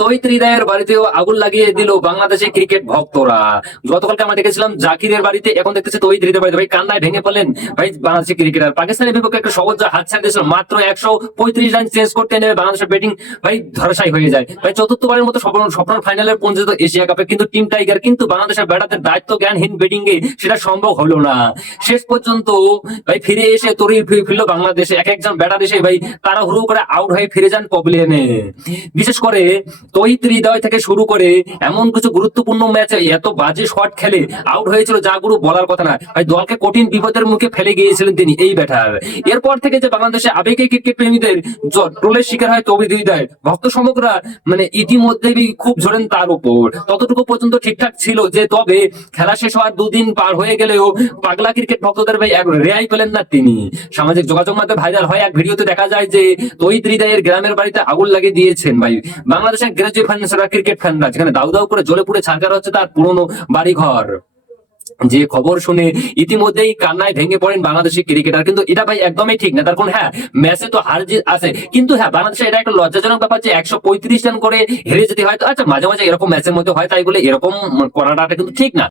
তৌহিদ হৃদয়ের বাড়িতেও আগুন লাগিয়ে দিল বাংলাদেশের ক্রিকেট ভক্তরা। গতকালকে আমরা দেখেছিলাম জাকিরের বাড়িতে, এখন দেখতেছি তৌহিদ হৃদয়ের বাড়িতে। ভাই কান্নায় ভেঙে পড়লেন ভাই বাংলাদেশের ক্রিকেটার। পাকিস্তানের বিপক্ষে একটা সহজ হাত ছাড় দিয়েছিল, মাত্র 135 রান চেঞ্জ করতে নেমে বাংলাদেশের ব্যাটিং ভাই ধরাশায়ী হয়ে যায়। ভাই চতুর্থবারের মতো স্বপ্ন ফাইনালে পৌঁছেছে এশিয়া কাপে, কিন্তু টিম টাইগার কিন্তু বাংলাদেশের ব্যাটারদের দায়িত্ব জ্ঞানহীন ব্যাটিং এ সেটা সম্ভব হলো না। শেষ পর্যন্ত ভাই ফিরে এসে তরি ফিরলো বাংলাদেশে। এক একজন ব্যাটার এসে ভাই তারা হুড়ু করে আউট হয়ে ফিরে যান পবলিয়নে। বিশেষ করে তৌহিদ হৃদয় থেকে শুরু করে এমন কিছু গুরুত্বপূর্ণ ম্যাচে এত বাজে শট খেলে আউট হয়েছিল যা গুরু বলার কথা না। ভাই দলকে কঠিন বিপদের মুখে ফেলে গিয়েছিলেন তিনি এই ব্যাটার। এরপর থেকে যে বাংলাদেশে আবেগে ক্রিকেট প্রেমীদের ট্রোলের শিকার হয় তৌহিদ হৃদয়, ভক্ত সমগ্রা মানে ইতিমধ্যেই খুব ঝরেন তার উপর। ততটুকু পর্যন্ত ঠিকঠাক ছিল যে, তবে খেলা শেষ হওয়ার দুদিন পার হয়ে গেলেও পাগলা ক্রিকেট ভক্তদের ভাই এক রেহাই পেলেন না তিনি। সামাজিক যোগাযোগ মাধ্যমে ভাইরাল হয় এক ভিডিওতে দেখা যায় যে তৌহিদ হৃদয়ের গ্রামের বাড়িতে আগুন লাগিয়ে দিয়েছেন ভাই বাংলাদেশের গ্রাজুয়েট ফ্যানরা, ক্রিকেট ফ্যানরা, যেখানে দাউ দাউ করে জ্বলে পুড়ে ছারখার হচ্ছে তার পুরনো বাড়িঘর। যে খবর শুনে ইতিমধ্যেই কান্নায় ভেঙে পড়েন বাংলাদেশি ক্রিকেটার। কিন্তু এটা ভাই একদমই ঠিক না। তার কোন হ্যাঁ ম্যাচে তো হার জিত আছে, কিন্তু হ্যাঁ বাংলাদেশে এটা একটা লজ্জাজনক ব্যাপার যে 135 রান করে হেরে যেতে হয়। তো আচ্ছা মাঝে মাঝে এরকম ম্যাচের মধ্যে হয়, তাই বলে এরকম করাটা কিন্তু ঠিক না।